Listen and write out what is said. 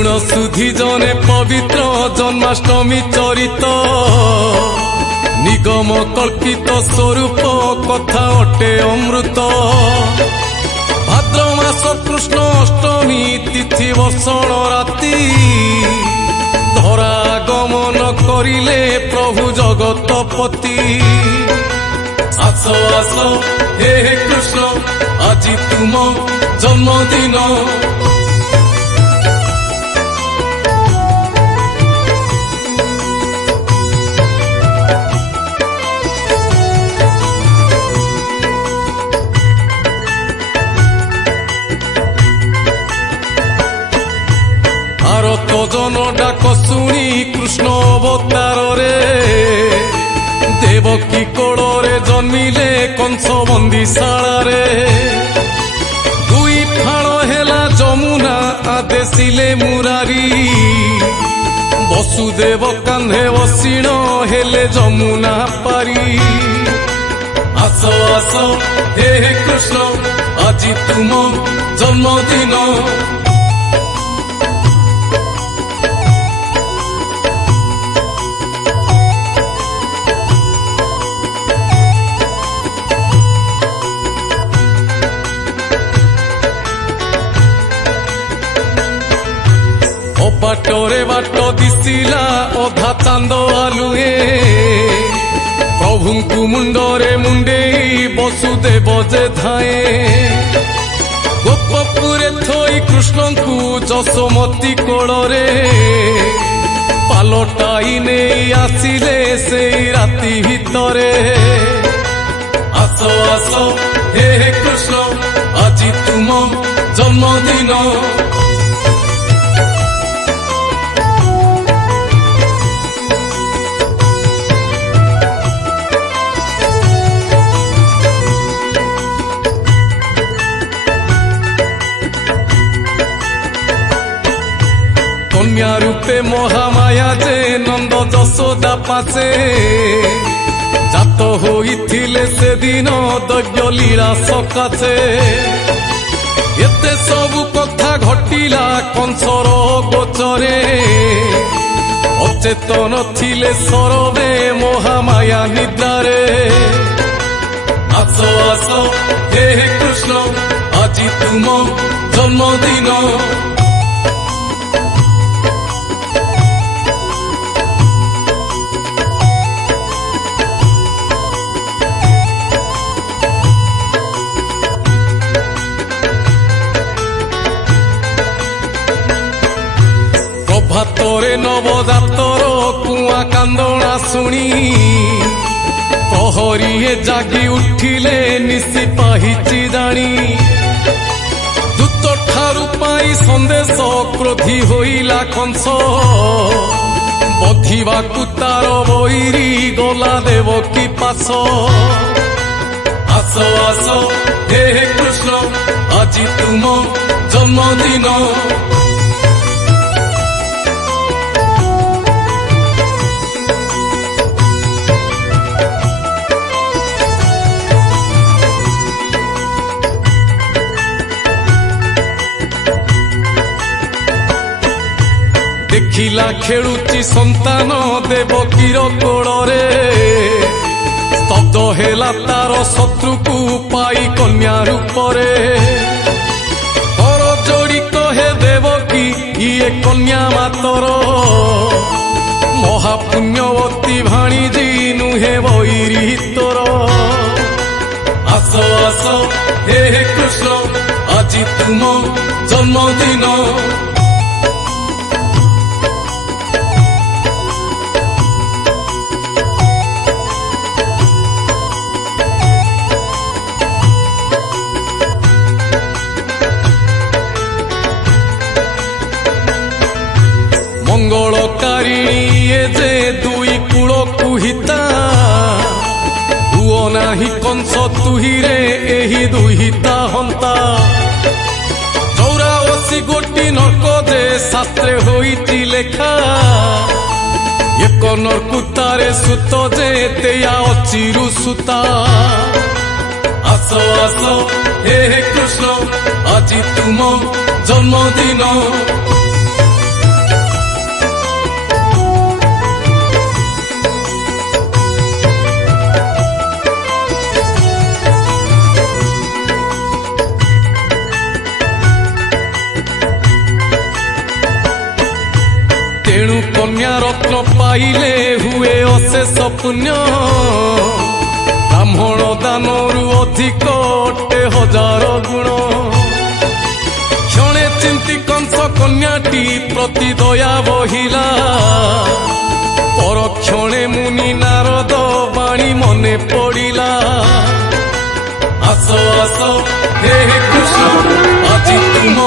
शुण सुधी जने पवित्र जन्माष्टमी चरित निगम कल्पित स्वरूप कथा अटे अमृत। भाद्र मास कृष्ण अष्टमी तिथि वर्षण राति धरा गमन करिले प्रभु जगतपति। आस आस हे कृष्ण आज तुम जन्मदिन। भारत जन डाक शुणी कृष्ण अवतार रे देवकी कोल रे जन्मिले कंस बंदीशाला रे। दुई फाण हेला जमुना आदेशिले मुरारी वसुदेव कांधे बसीण हेले जमुना पारी। आस आस हे कृष्ण आज तुम जन्मदिन। बाटरे बाट दिशिला अधा चांद आलुए प्रभु को मुंडरे मुंडे वसुदेव जे धाए। गोपपुरे थई कृष्ण को जसोमती कोड़े पालटाई नहीं आसिले से राति भितरे। आस आस हे कृष्ण आज तुम जन्मदिन। कन्या रूपे महामाया जे नंद जसोदा पासे जात होइथिले से दिन दैव्य लीला सकाशे। एते सबु कथा घटिला कंसर गोचरे अचेतन थिले सरवे महामाया निद्रारे। आस आस हे कृष्ण आज तुम जन्मदिन। भातरे नवजातर कुआ कांदना शुणी प्रहरीए जागी उठिले निशी पाहिची जानी। दूत ठारू पाई संदेश क्रोधी होइला कंस बधिबाकु तार बैरी गला देवकी पास। आस आस हे कृष्ण आज तुम जन्मदिन। देखिला खेलुची संतान देवकीर कोड़े स्तब्ध हेला तार शत्रु को पाई कन्या रूपरे। कर जोड़ी कहे देवकी ये कन्या मातर महापुण्यवती भाणीजी नुहे बैरी तोर। आस आस हे कृष्ण आज तुम जन्मदिन। मंगलकारिणी जे दुई कूल कुहिता हुओ नाही कंस तुहिरे एही दुहिता हंता। 84 गोटी नर्क जे शास्त्रे होइति लेखा एक नरकुतारे सुत जे तेया अचिरु सुता। आस आस हे कृष्ण आज तुम जन्मदिन। ତେଣୁ କନ୍ୟା ରତ୍ନ ପାଇଲେ ହୁଏ ଅଶେଷ ପୁଣ୍ୟ ବ୍ରାହ୍ମଣ ଦାନରୁ ଅଧିକ ଅଟେ ହଜାର ଗୁଣ କ୍ଷଣେ ଚିନ୍ତି କଂସ କନ୍ୟାଟି ପ୍ରତି ଦୟା ବହିଲା ପରକ୍ଷଣେ ମୁନି ନାରଦ ବାଣୀ ମନେ ପଡ଼ିଲା ଆସ ଆସ ହେ କୃଷ୍ଣ ଆଜି ତୁମ